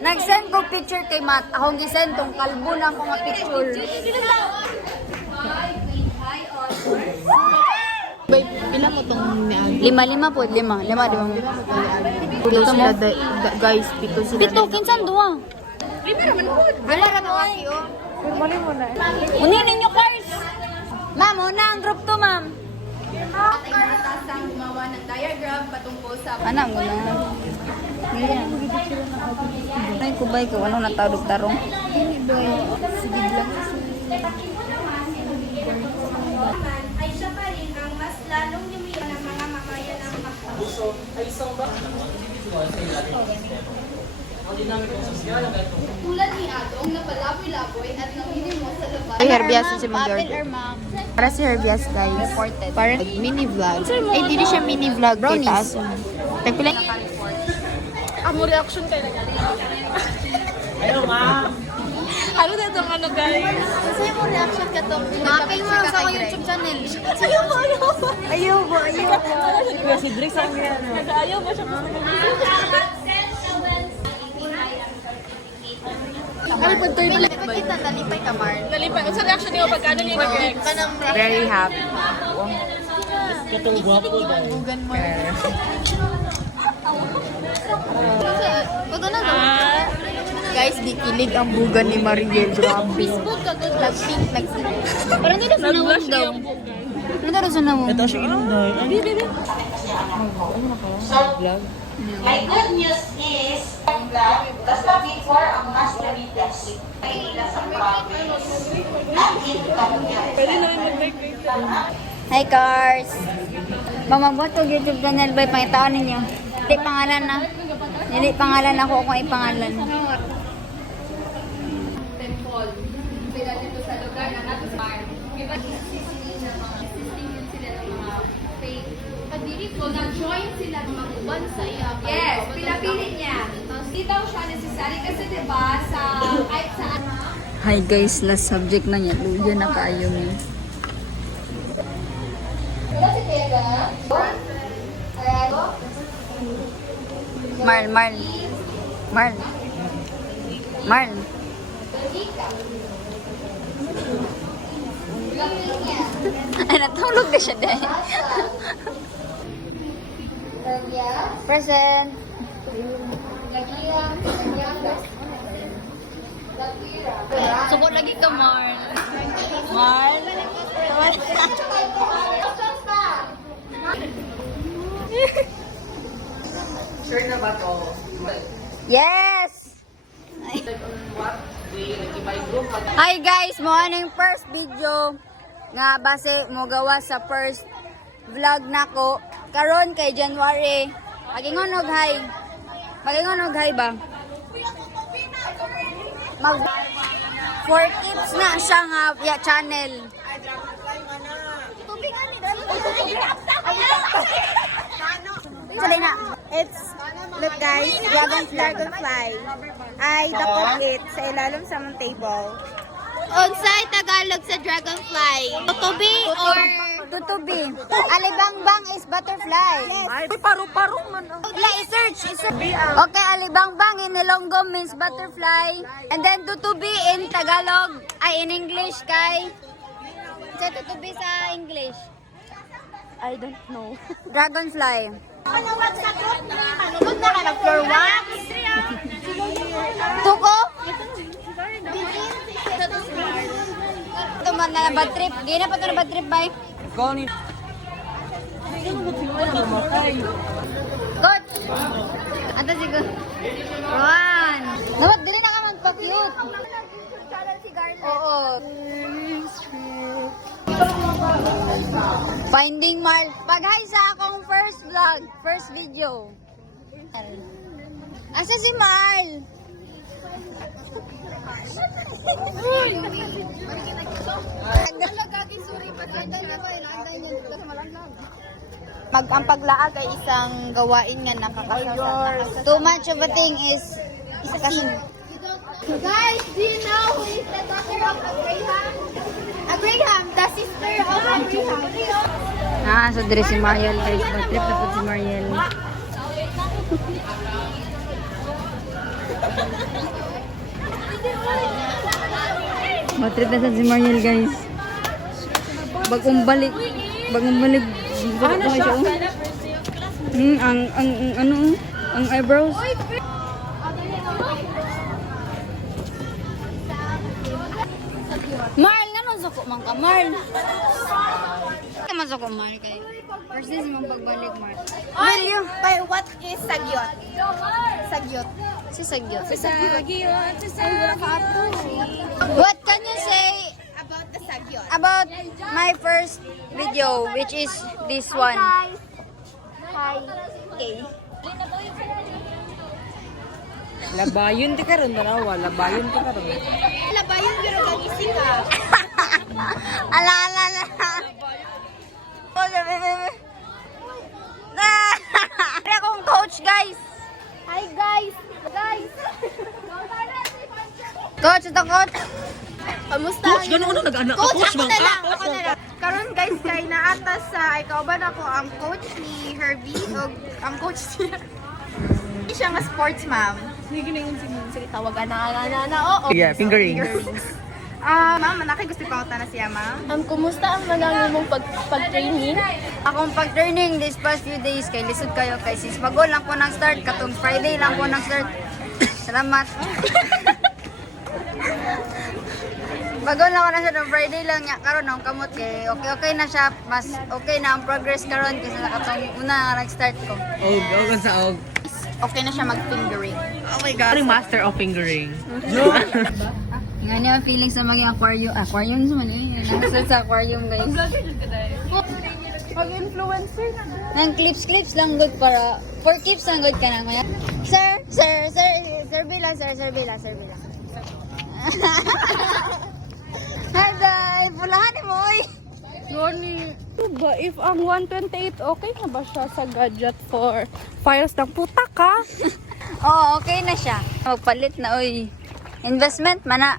Nag-send ko picture kay Matt. Akong gisend tong kalbo na akong picture. Bay, pila mo tong ni Agi? Lima po. Lima. Pito sila, guys. Pito sila. Pito, kinsan duwa? Lima naman po. Wala ra to ay. Unin ninyo cars. Ma'am, una ang group to, ma'am. Ay natasang gumawa ng diagram patungkol sa Ana mo na. Ganyan. Ay, kubay ko. Ano natawag tarong? ay siya pa rin ang mas lalong lumiyan ng mga mamayan ng Macau. Tulad ni Adong na palaboy-laboy at nanginimo sa labas. Ay, Herbias si Magdor. Paper, ma'am. Para si Herbias, guys. Parang mini vlog. Ay, hindi siya mini vlog. Kay taas. Tagpila. Amo reaction kayo na galing. Ayaw ma. Ano na itong ano guys? Kasi mo reaction ka to. Mapping mo sa akong YouTube channel. Ayaw mo, ayaw mo. Ayaw mo, ayaw mo. Si Drix ang yan. Nag-ayaw mo siya. Ay, puntoy mo lang. Kita, nalipay ka, Mar. Nalipay. Sa reaction niyo pagkano niyo next? Very happy. Bugan mo. Pag ano to? Guys, di kilig ang bugan ni Mariel. Grabe. Nag-pink, nag-pink. Parang nila sa nawang daw. Ano daw sa nawang? Ito siya inunday. Vlog. My good news is, basta before ang mas namitas, ay nila sa province. At income niya. Pwede namin mag-migrate. Hi, cars! Mamabot ko YouTube channel ba? Pangitaan ninyo. Hindi pangalan na. Hindi pangalan ako kung ipangalan. Temple. Sila dito sa lugar na nato sa farm. Iba sila ng mga faith. Pagdili ko, nag-join sila ng mga uban sa iya. Yes, pinapili niya. Hindi daw siya necessary kasi diba sa kahit saan. Hi guys, last subject na niya. Luya na kayo niya. Marl. Ay, natulog na siya dahil. Present. Suko lagi ka, Marl. Marl. Sure na ba to? Yes! Hi guys! Mo aning first video nga base mo gawa sa first vlog nako karon kay January. Pagingonog hi. Pagingonog hi ba? Mag for kids na siya nga channel. Sorry na. Look guys, dragonfly. Ay, dakot it sa ilalim sa mong table. Unsay Tagalog sa dragonfly? Tutubi or Tutubi. Alibangbang is butterfly. Ay, paru-paro man. Wala, i-search. Okay, alibangbang in Ilonggo means butterfly. And then tutubi in Tagalog, ay in English kay... Sa tutubi sa English? I don't know. Dragonfly. manunod sa group ni manunod na ka for wax? Tuko? Ito man na bad trip. Gina pa ito na bad trip, bay? Coach! Ato si Coach. Juan! Nawag, dili na ka magpa-cute. Oo. Finding Marl. Pag-hi sa akong first vlog, first video. Asa si Marl? Ang paglaag ay isang gawain nga nakakasasa. Too much of a thing is kasi Guys, do you know who is the daughter of Abraham? Abraham, the sister of Abraham. so dire si Mariel guys, bad trip na po si Mariel. Matrip na sa si Mariel, guys. Bagong balik. Ano siya? Ang eyebrows. Marl, nga suko man ka, Marl. Ka man suko, Marl, kay. First day si mong pagbalik, Marl. Will you? But what is sagyot? Sagyot. Si Sagyot. Sagyot. What can you say About the sagyot. about my first video, which is this one? Hi. Okay. Labayon ti karon dalawa, labayon ti karon. Labayon pero gagising ka. Ala. Oh, Ari akong coach, guys. Hi guys. Coach, ito coach. Kamusta? Coach, gano'n na nag-anak ka? Coach, Coach, ako bang na lang. ka? Ako na lang. Karon guys, kay naatas sa ikaw ba na ko ang coach ni Herbie o ang coach niya. Hindi siya nga sports ma'am. Sige, tawagan na. Oo. Yeah, fingering. Ma'am, manaki gusto pa na siya, ma'am. Kumusta ang manangang mong pag-training? Akong pag-training this past few days, kay lisod kayo, kay sis bago lang po nang start, katong Friday lang po nang start. Salamat. Bago lang ko na siya, nung Friday lang niya, karon ang kamot kay okay na siya, mas okay na ang progress karon kasi nakatong una nga nag-start ko. Og sa og. Okay na siya mag-fingering. Oh my God. Master of fingering. Nga niya feeling sa maging aquarium sa man eh. Nasa sa aquarium guys. Mag-influencer na. Nang clips lang good para for keeps lang good ka na kuya. Sir Bila. Hi, pulahan mo oy. Noni, ba if ang 128 okay na ba siya sa gadget for files ng puta ka? Oo, okay na siya. Magpalit na oy. Investment man na.